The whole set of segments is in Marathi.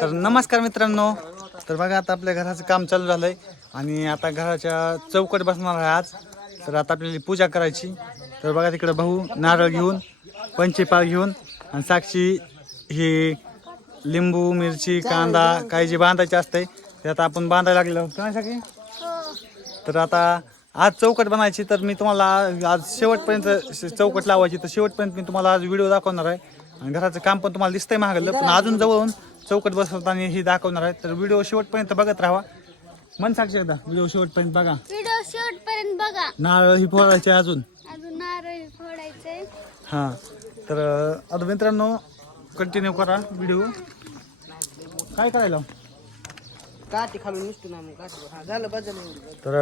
तर नमस्कार मित्रांनो. तर बघा आता आपल्या घराचं काम चालू झालंय आणि आता घराच्या चौकट बसणार आहे आज. तर आता आपल्याला पूजा करायची. तर बघा तिकडे भाऊ नारळ घेऊन पंचेपाळ घेऊन आणि साक्षी हे लिंबू मिरची कांदा काही जे बांधायचे असते ते आता आपण बांधायला लागलेलो आहोत. काय तर आता आज चौकट बनायची. तर मी तुम्हाला आज शेवटपर्यंत चौकट लावायची. तर शेवटपर्यंत मी तुम्हाला आज व्हिडिओ दाखवणार आहे. आणि घराचं काम पण तुम्हाला दिसतंय महागलं पण अजून जवळून चौकट बसवताना ही दाखवणार आहे तर व्हिडिओ शेवटपर्यंत बघत राहा. मन साक्षी एकदा व्हिडिओ शेवटपर्यंत बघा. व्हिडिओ शेवटपर्यंत बघा. नारळ ही फोडायचे अजून. अजून नारळ फोडायचंय हां तर आता मित्रांनो कंटिन्यू करा व्हिडिओ. काय करायला? काठी खालून निसतो ना मग काठी. झालं बदल तर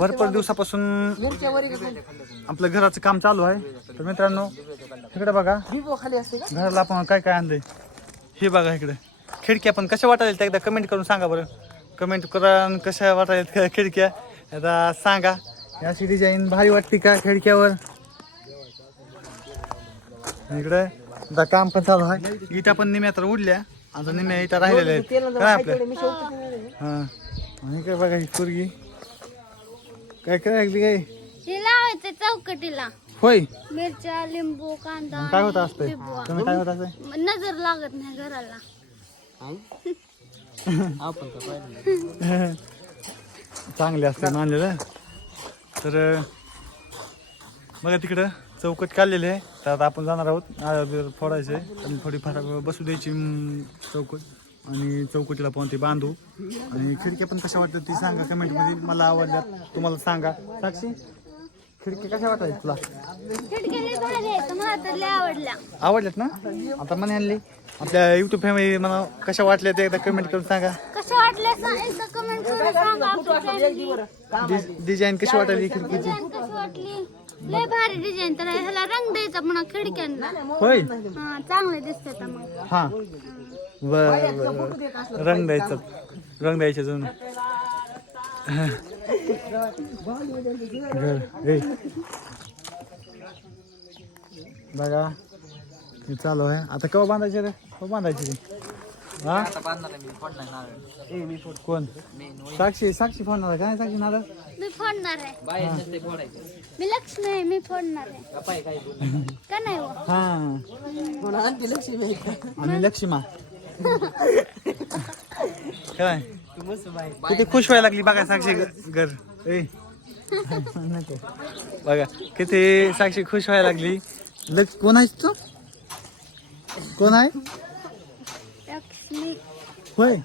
भरपूर दिवसापासून आपलं घराचं काम चालू आहे. तर मित्रांनो इकडे बघा. घराला आपण काय काय आणलंय? हे बघा इकडे. खिडक्या पण कशा वाटायला त्या एकदा कमेंट करून सांगा बरं. कमेंट करा कशा वाटायला खिडक्या. आता सांगा. ही अशी डिझाईन भारी वाटते का खिडक्यावर? इकडे. आता काम पण चालू आहे. इटा पण निम्या तर उडल्या. आता निम्या इटा राहिलेल्या आहेत. काय आपल्या हा. आणि काय बघा ही पोरगी. काय काय लागली काय? हे चौकटीला. होय. मिरच्या लिंबू कांदा काय होत असतंय. तुम्ही काय होत असतंय? नजर लागत नाही घराला. आपण का पाहिलं चांगले असते मानलेलं. तर बघा तिकडं चौकट काढलेली आहे. तर आता आपण जाणार आहोत. नारळ बिरळ फोडायचे आणि थोडीफार बसू द्यायची चौकट. आणि चौकटीला पण ते बांधू. आणि खिडक्या पण कशा वाटतात ती सांगा कमेंटमध्ये. मला आवडल्या तुम्हाला सांगा. साक्षी? खिडक्या कशा वाटायच्या तुला? खिडकी आवडल्यात ना? आता म्हणे आणली. आपल्या युट्यूब फॅमिली मला कशा वाटल्या ते एकदा कमेंट करून सांगा. डिझाईन कशी खिडकीची? वाटली? लय भारी डिझाईन तर ह्याला रंग द्यायचा म्हणा खिडक्यांना. होय? हा चांगले दिसतात मग. हा. बर रंग द्यायचं. रंग द्यायचे अजून. बघा. हे चालू आहे. आता केव्हा बांधायचे रे? केव्हा बांधायचे ते? हा? ए मी फोड. कोण? साक्षी साक्षी फोडणार आहे काय साक्षी नारळ? मी फोडणार आहे. मी लक्ष्मी आहे मी फोडणार आहे. का नाही हो? हा. आणि लक्ष्मा. काय? किती खुश व्हायला लागली बघा साक्षी घर. बघा किती साक्षी खुश व्हायला लागली. लक्ष कोण आहेस तू? कोण आहे? होय.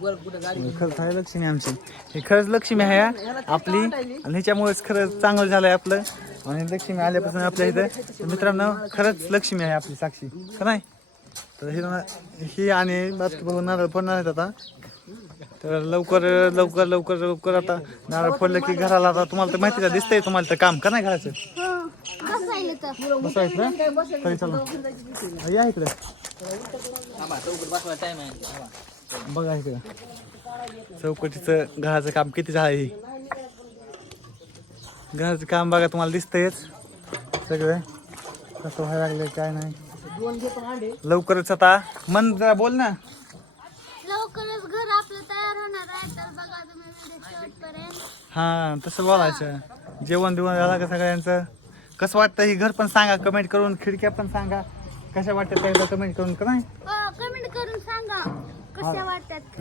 खरंच आहे लक्ष्मी आमची. हे खरंच लक्ष्मी आहे आपली. आणि ह्याच्यामुळेच खरंच चांगलं झालंय आपलं. आणि लक्ष्मी आल्यापासून आपल्या इथं मित्रांनो खरंच लक्ष्मी आहे आपली साक्षी. खरं आहे तर ही ही आणि बास्केटबॉल नारळ पडणार आहेत आता. तर लवकर लवकर लवकर लवकर आता नारळ फोडलं की घराला आता तुम्हाला तर माहिती का? दिसतंय तुम्हाला तर काम. का नाही घराचं बसायचं ना? तरी चला. या इकडे. बघा इकडे. चौकटीचं घराचं काम किती झालं घराचं काम बघा तुम्हाला दिसतंयच. सगळं. कसं व्हायला लागलं काय नाही. लवकरच आता. मन जरा बोल ना. घर आपलं तयार होणार आहे तर बघा तुम्ही व्हिडिओ शेवटपर्यंत हा तसं बोलायचं. जेवण बिवण झालं का सगळ्यांचं? कसं वाटतं हे घर पण सांगा कमेंट करून खिडक्या पण सांगा. कशा वाटतात एकदा कमेंट करून का नाही? हो कमेंट करून सांगा. कशा वाटतात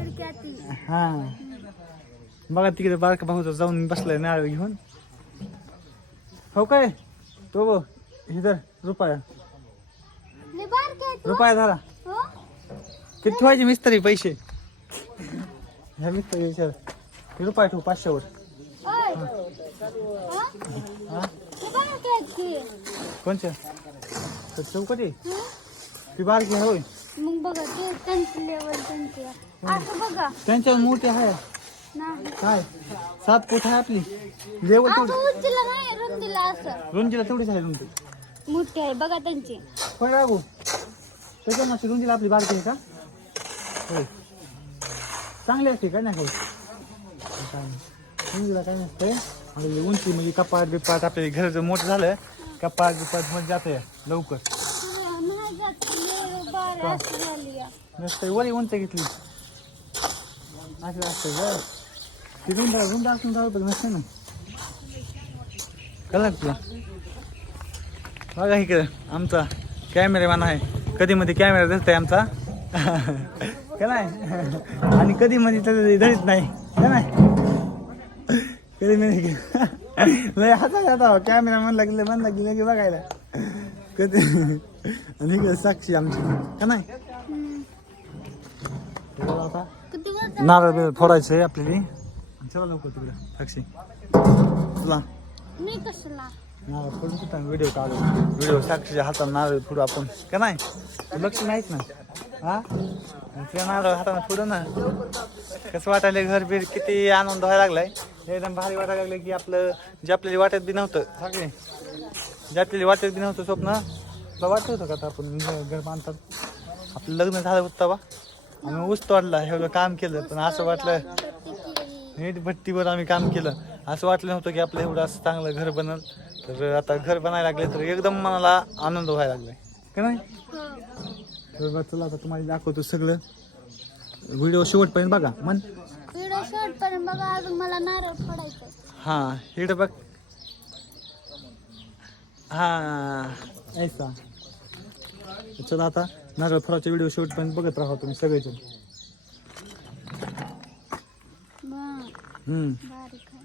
हा. बघा तिकडे बारका भाऊ जाऊन बसलाय नारळ घेऊन. हो काय? तो बघ इधर रुपया. हो. रुपया झाला हो. किती ठेवायचे मिस्त्री पैसे? ह्या. मिस्त्री विचार हे? रुपया ठेवू पाचशेवर. हो? कोणच्या? तर चौकटी? ती बारकी आहे होय. मग बघा ते त्यांची लेवल त्यांची असं बघा. त्यांच्या मोठी आहे. नाही. काय? सात कोठ आहे आपली. लेवल असं तेवढी. उंचीला नाही रुंदीला असं. रुंदीला तेवढीच आहे रुंदी. मोठी आहे बघा त्यांची. होय रागू त्याच्यामध्ये रुंदीला आपली बारकी आहे का? होय. चांगली असते काय नाही काही? काय नसते. आणि उंची म्हणजे कपाट बिपाट आपल्या घराचं मोठं झालं कपाट बिपाटमध्ये जाते लवकर. नसतं वरी उंच घेतली. असं असतं ग ती रुंदा रुंदा असून जाऊ पण नसते ना. कळलं तुला? बघा इकडं आमचा कॅमेरामॅन आहे. कधी मध्ये कॅमेरा दिसतोय आमचा? का नाही? आणि कधी मध्ये तर धरीत नाही का नाही? कधी मध्ये लय हसा जाता कॅमेरा म्हणला की लय म्हणला की लगे बघायला. कधी? आणि साक्षी आमची का नाही? नारळ फोडायचं आहे आपल्याला. चला लवकर तिकडे साक्षी. चला. नारळ फोडून व्हिडिओ काढू व्हिडिओ साक्षीच्या हाताने नारळ फोडू आपण का नाही? लक्ष नाहीत ना. हा? आणि नारळ हाताने फोडू ना. कसं वाटायला घर बीर किती आनंद व्हायला लागलाय. एकदम भारी वाटायला लागलं की आपलं जे आपल्याला वाटत बी नव्हतं. सगळे जे आपल्याला वाटत बी नव्हतं स्वप्न. तुला वाटत होतं का आता आपण घर घर बांधतात? आपलं लग्न झालं होतं बा आम्ही ऊस तोडला एवढं काम केलं. पण असं वाटलं नीट भट्टीवर आम्ही काम केलं. असं वाटलं नव्हतं की आपलं एवढं असं चांगलं घर बनल. तर आता घर बनायला लागले तर एकदम मनाला आनंद व्हायला लागलाय. का नाही? हो. तर बघ, चला आता तुम्हाला दाखवतो सगळं. व्हिडिओ शेवटपर्यंत बघा मन. व्हिडिओ शॉर्ट पर्यंत बघा अजून मला नारळ फोडायचं हा इकडे बघ. हा ऐसा. चला आता नारळ फळाचा व्हिडिओ शेवटपर्यंत बघत राहा तुम्ही सगळेजण. मग हम्म. बारीक आहे.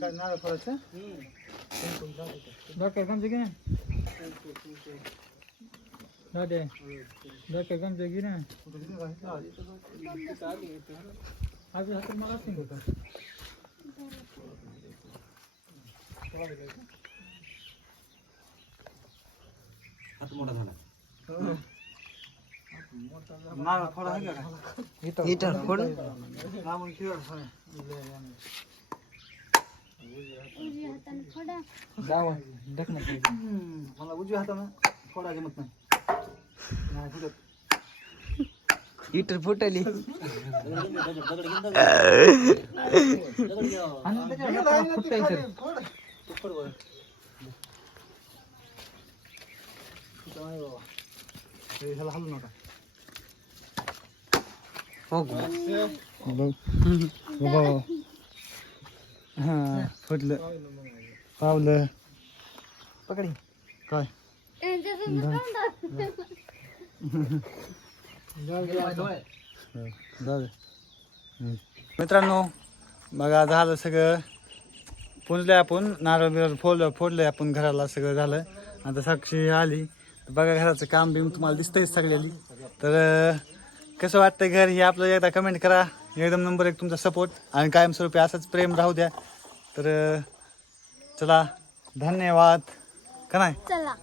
नारळ फळाचं डॉक्टर गमचे घे दादे डॉक्टर गमचे घे ना आज हातात मला असं होतं नारळ फळ आहे का हिटर फोड लांबून खेळ होय. उजव्या हाताने फोडा जावं ढकना हम्म, मला उजव्या हातानं फोडा जमत नाही नाही फुटत. हिटर फुटली फोड बरं. फुटत नाही बाबा. हे ह्याला हलू नका हो बाबा हा फुटलं. पावलं. पकडी. काय. मित्रांनो बघा झालं सगळं. पुंजले आपण नारळ बिरळ फोडलं फोडलं आपण घराला सगळं झालं. आता साक्षी आली. बघा घराचं काम बिम तुम्हाला दिसतंय सगळ्याली तर कसं वाटतं घर हे आपलं एकदा कमेंट करा. एकदम नंबर एक तुमचा सपोर्ट आणि कायमस्वरूपी असंच प्रेम राहू द्या. तर चला. धन्यवाद. का नाही? चला.